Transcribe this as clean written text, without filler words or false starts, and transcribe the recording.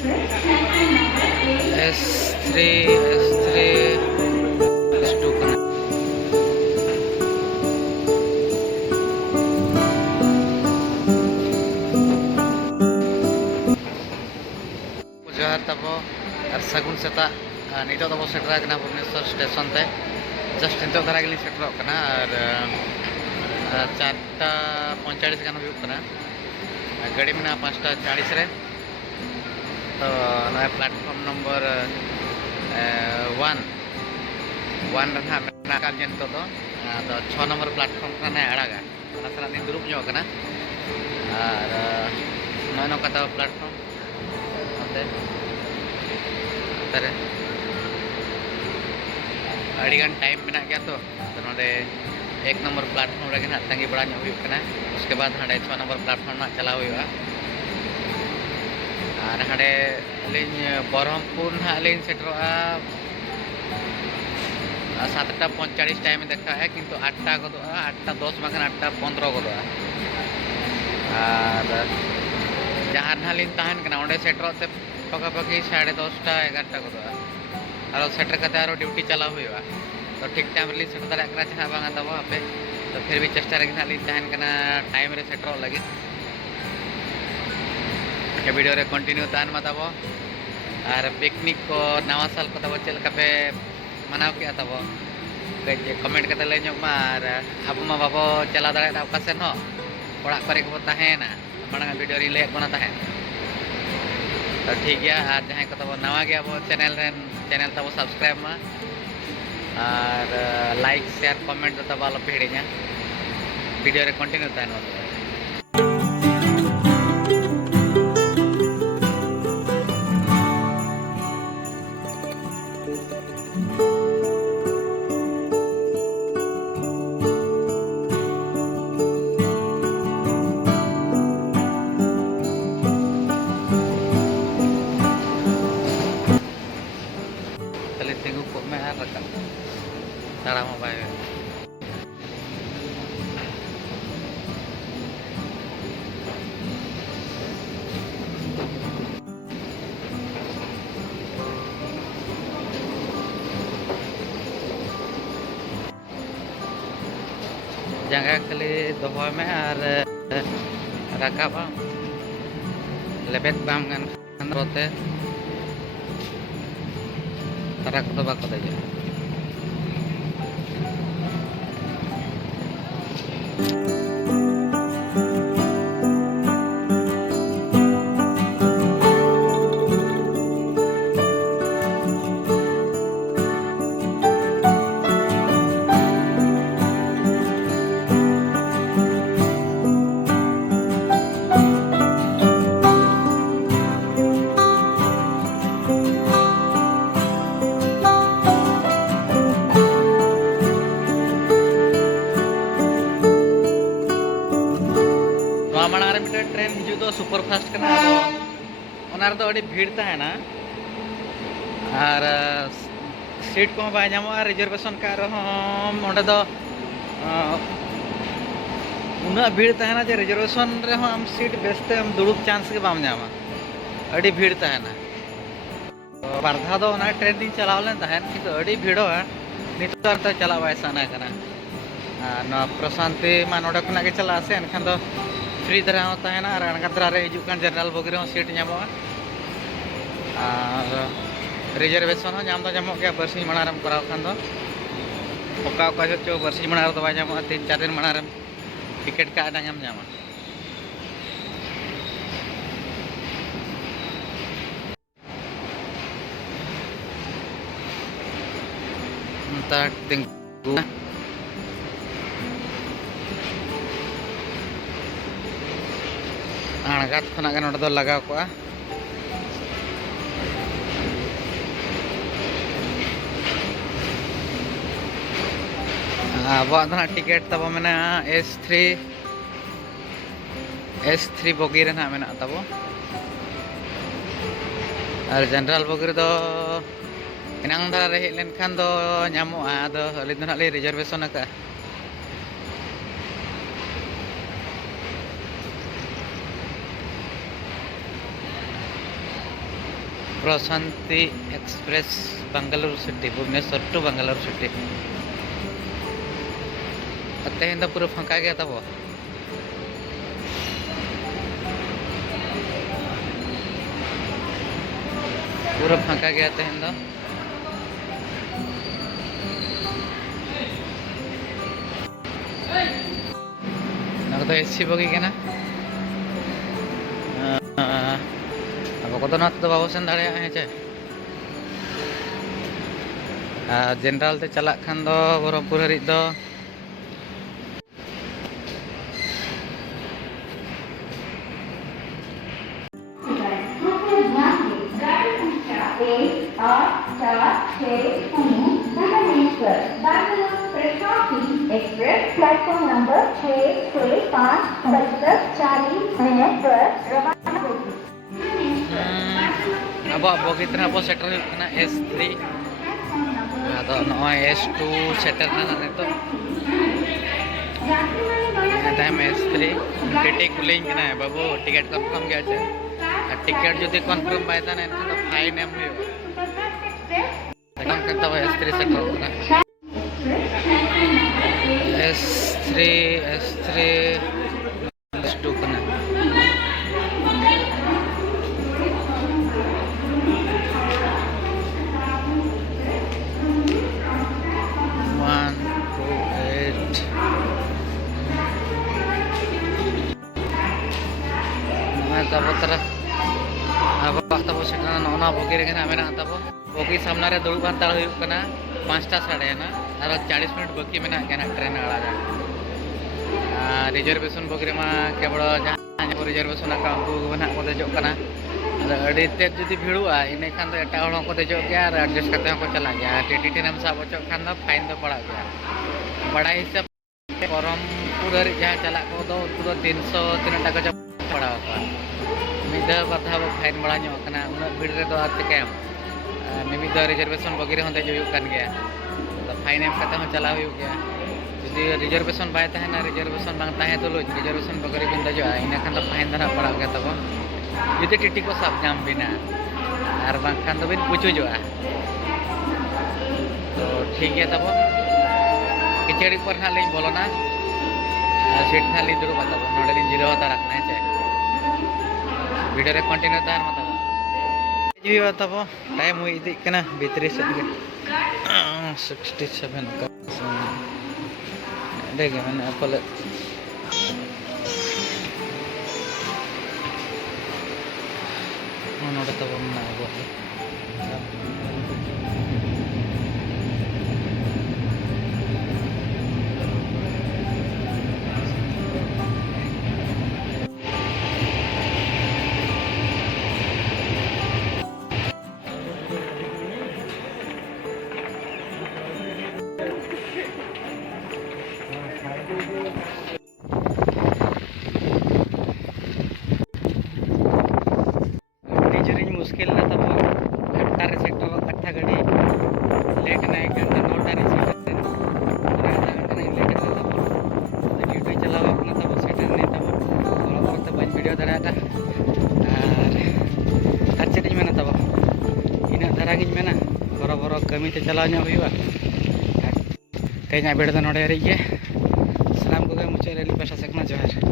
S3 S2 kena. Johar tabo ar sagun seta nito tabo setera kena Bhubaneswar station te just nito dhara gelin seterok kana ar 4:45 gan huyuk kana gadi mena 5:40 re to na platform number 1 re ha mena kan nito to 6 number platform kana araga ona sala ni durup nyok kana ar nono kata platform ate अड़ीगान time में गया तो नोडे 1 number platform रे ना तंगी बड़ा ᱧᱚᱜ हुई कना उसके बाद हाडे 6 नंबर प्लेटफॉर्म ना चला हुआ और हाडे अलिन बरहमपुर ना अलिन सेटरोआ 7:45 टाइम देखा है किंतु 8टा गदोआ 8:10 बाखान 8:15 गदोआ और जहाँ नालिन तहन कना ओंडे सेटरोते पकापकी 10:30 11टा गदोआ और सेटर करते आरो ड्यूटी चला हुआ तो ठीक टाइम रे सेटर दाड़ा करा छना बांगा तबो आपे तो फिर भी चेष्टा रे खाली तहन कना टाइम रे सेटर लगी के वीडियो रे कंटिन्यू तान मतबो और पिकनिक को नवा साल को तबो चल का पे मनाव के तबो कमेंट करते ले ᱧᱚᱜ मा और अब मा बाबो चला दाड़ा दा ओका सेन हो ओड़ा करे को ताहेना मांगा वीडियो रे ले बना ताहे तो ठीक गया और जहां को तबो नवा गया वो चैनल तब सब्सक्राइब मा और लाइक शेयर कमेंट तब आलो पे हिड़िया वीडियो रे कंटिन्यू तान tengok kok merah kan cara mau bayar jangan kali doa me ar rakap lebet bam kan rote tarak to bako daja train हिजू तो सुपर फास्ट करना तो भीड़ है ना और सीट को बाय रिजर्वेशन का रहे तो उना भीड़ है जे रिजर्वेशन रे हम सीट बेसते हम दुड़ुब चांस के बाम जामा अड़ी भीड़ है ना तो बारधा दो ना ट्रेन दिन चलाव लेन तहन किंतु अड़ी भीड़ो है नितर तो चला बाय साना कना ना प्रशांति मा नोडे खना के चला से एनखान दो फ्री धरा होता है ना अणगद्रा रे हिजू कान जनरल बोगी रे सीट ᱧᱟᱢᱚᱜᱼᱟ और रिजर्वेशन हो ᱧᱟᱢ ᱫᱚ ᱧᱟᱢᱚᱜ ᱜᱮᱭᱟ बरसिᱧ माड़ा रेम कराव खान दो ओका ओका चो बरसिᱧ माड़ा रे तो बाय ᱧᱟᱢᱚᱜᱼᱟ 3-4 दिन माड़ा रेम टिकट का आडा ᱧᱟᱢ ᱧᱟᱢᱟ entar tenggu आणगात खना नोडे लगाव को अब टिकेट तब मेना S3 बोगी रे मेना तब और जनरल बोगी रे इनांग धारा रे हेज लेनखान दो ᱧᱟᱢᱚᱜᱼᱟ आदो अली दो नाले रिजर्वेशन का Prashanti express Bengaluru city Bhubaneswar to Bengaluru city तेहन पूरा फाँका गया तब पूरा फाँका गया तेहन तो एसी बगी के ना अब को तो बाबू सेन दाड़े हैं चे जनरल ते चला खान दो बरमपुर हरिज दो एक्सप्रेस प्लेटफॉर्म नंबर 6 से 5 बजकर 40 मिनट पर रवाना होगी। अब बगीतना अब सेटर S3 अदो नॉय S2 सेटर ना नितो टाइम S3 टिटी कुलिंग ना बाबू टिकट कंफर्म गया छे टिकट जदि कंफर्म बाय ताने एनखान तो फाइन एम हुयो तकम करता S3 सेटर ना S3 S2 कना तब तरह अब तब सेटना नौना बोगी रे मेना तब बोगी सामने दुड़ब हाताड़ होना 5टा साड़ेना और 40 मिनट बाकी मेना ट्रेन आड़ा रिजर्वेशन बोगी मा केवल जहाँ को रिजर्वेशन उनको ना को देजना अड़ी तेज जुदी भीड़ा इन खान एट हड़ को देजो गया और एडजस्ट करते को चला गया टीटी टेन सब अचो खान फाइन तो पड़ा गया बड़ा हिसाब बरमपुर हरी जहाँ चला को उनको 300 तीन टाका पड़ा मिद कथा फाइन बड़ा उन भीड़ रे चिकाम मिमिद रिजर्वेशन बगी रे देज गया तो फाइन एम करते चला गया जुदी रिजर्वेशन बै तहना रिजर्वेशन बांग तहे तुलुज रिजर्वेशन बगी बिन देजा इन खान तो फाइन धना पड़ा गया तब जुदी टीटी को सब नाम बिना और बांखान तो बिन पुचुजा तो ठीक है तब किचड़ी पर ना लिंग बोलोना सीट ना लिंग दुरुबा तब नोडे लिंग जिरो हता रखना है वीडियो रे कंटिन्यू तार मतलब जीवा तब टाइम हुई इदी कना भीतरी से 67 का देखे मैंने अपल नोडे तब ना अब मुश्किल ना तब 8टा रे सेटर 8टा गाड़ी लेट ना 1 घंटा 9टा रे सेटर आधा घंटा नहीं लेट ना तब ड्यूटी चलाव अपना तब सेटर नहीं तब और तब वीडियो धराटा और चेट मेना तब इन धारा गिन मेना बरो कमी ते चलाव ᱧᱚᱜ हुआ तेना वीडियो नोडे रे सामान को मुचाद रे पाशा सेकना जोहार।